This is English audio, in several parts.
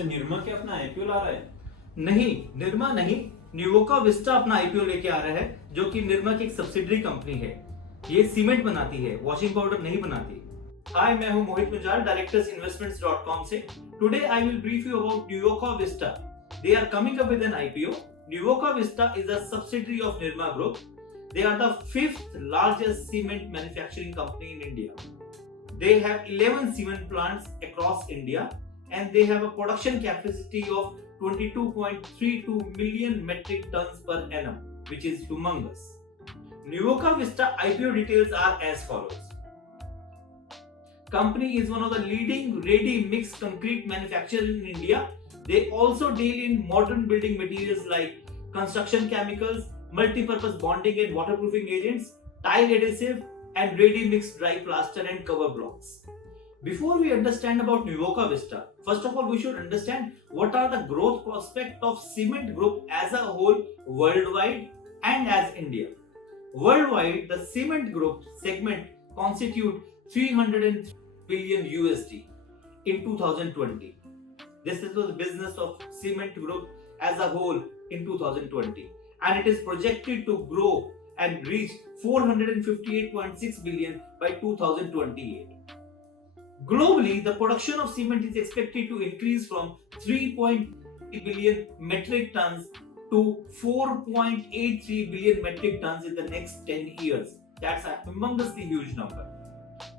अच्छा, निर्मा क्या अपना आईपीओ ला रहा है? नहीं, निर्मा नहीं, न्यूवोका विस्टा अपना आईपीओ लेके आ रहा है, जो कि निर्मा की एक सब्सिडरी कंपनी है। ये सीमेंट बनाती है, वॉशिंग पाउडर नहीं बनाती। हाय, मैं हूं मोहित मुजाल, डायरेक्टर्स इन्वेस्टमेंट्स.com से। Today I will brief you about Nuvoca Vista. They are coming up with an IPO. Nuvoca Vista is a subsidiary of Nirma Group. They are the fifth largest cement manufacturing company in India. They have 11 cement plants across India and they have a production capacity of 22.32 million metric tons per annum, which is humongous. Nuvoca Vista IPO details are as follows. Company is one of the leading ready mix concrete manufacturers in India. They also deal in modern building materials like construction chemicals, multi-purpose bonding and waterproofing agents, tile adhesive, and ready mix dry plaster and cover blocks. Before we understand about Nuvoca Vista, first of all we should understand what are the growth prospects of cement group as a whole worldwide and as India. Worldwide, the cement group segment constitute 303 billion USD in 2020. This is the business of cement group as a whole in 2020, and it is projected to grow and reach 458.6 billion by 2028. Globally, the production of cement is expected to increase from 3.3 billion metric tons to 4.83 billion metric tons in the next 10 years. That's a humongously huge number.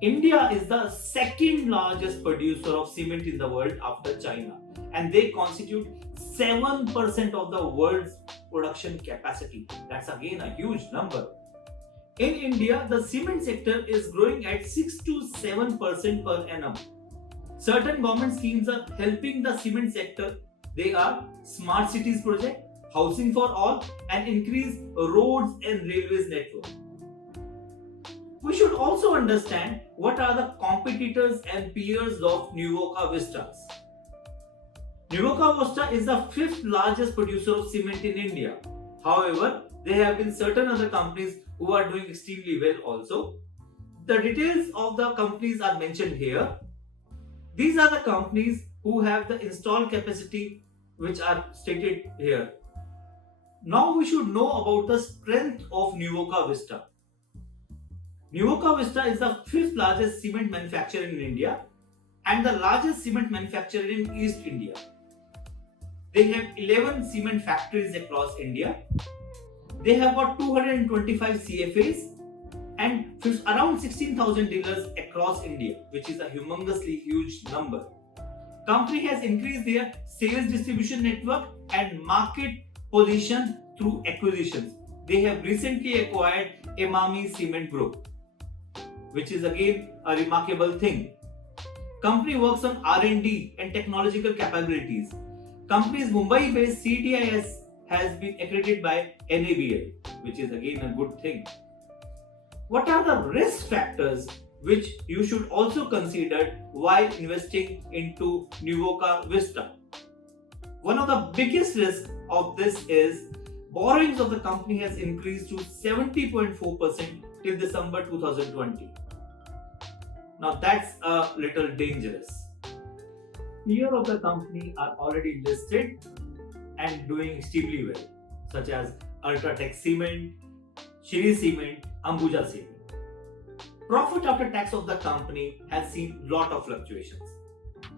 India is the second largest producer of cement in the world after China, and they constitute 7% of the world's production capacity. That's again a huge number. In India, the cement sector is growing at 6 to 7% per annum. Certain government schemes are helping the cement sector. They are Smart Cities project, Housing for All, and increase roads and railways network. We should also understand what are the competitors and peers of Nuvoca Vistas. Nuvoca Vista is the fifth largest producer of cement in India. However, there have been certain other companies who are doing extremely well also. The details of the companies are mentioned here. These are the companies who have the installed capacity which are stated here. Now we should know about the strength of Nuvoca Vista. Nuvoca Vista is the fifth largest cement manufacturer in India and the largest cement manufacturer in East India. They have 11 cement factories across India. They have got 225 CFAs and around 16,000 dealers across India, which is a humongously huge number. Company has increased their sales distribution network and market position through acquisitions. They have recently acquired Emami Cement Group, which is again a remarkable thing. Company works on R&D and technological capabilities. Company's Mumbai-based CTIS has been accredited by NABL, which is again a good thing. What are the risk factors which you should also consider while investing into Nuvoca Vista? One of the biggest risks of this is borrowings of the company has increased to 70.4% till December 2020. Now that's a little dangerous. Peers of the company are already listed and doing extremely well, such as Ultratech Cement, Shri Cement, Ambuja Cement. Profit after tax of the company has seen lot of fluctuations.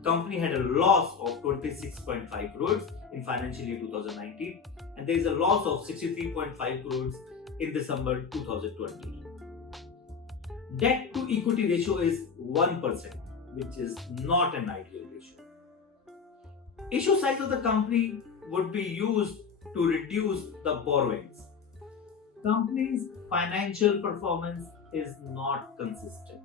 Company had a loss of 26.5 crores in financial year 2019 and there is a loss of 63.5 crores in December 2020. Debt to equity ratio is 1%, which is not an ideal ratio. Issue size of the company would be used to reduce the borrowings. Company's financial performance is not consistent.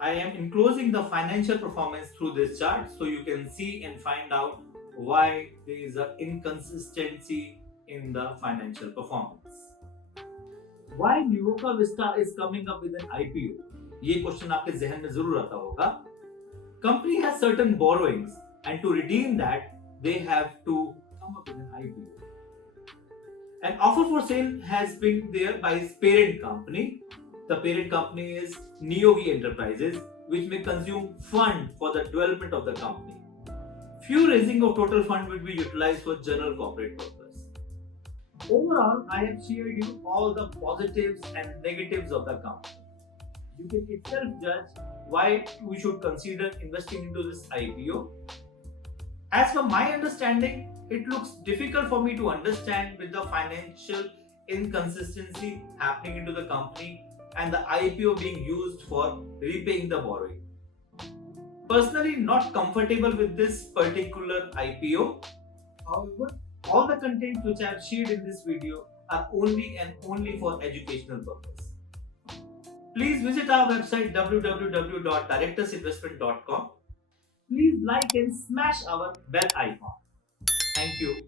I am enclosing the financial performance through this chart so you can see and find out why there is an inconsistency in the financial performance. Why Nuvoca Vista is coming up with an IPO? ये question आपके जहन में जरूर आता होगा. Company has certain borrowings and to redeem that they have to come up with an IPO. An offer for sale has been there by its parent company. The parent company is Neogi Enterprises, which may consume fund for the development of the company. Few raising of total fund will be utilized for general corporate purpose. Overall, I have shared you all the positives and negatives of the company. You can itself judge why we should consider investing into this IPO. As per my understanding, it looks difficult for me to understand with the financial inconsistency happening into the company and the IPO being used for repaying the borrowing. Personally, not comfortable with this particular IPO. However, all the content which I have shared in this video are only and only for educational purpose. Please visit our website www.directorsinvestment.com. Please like and smash our bell icon. Thank you.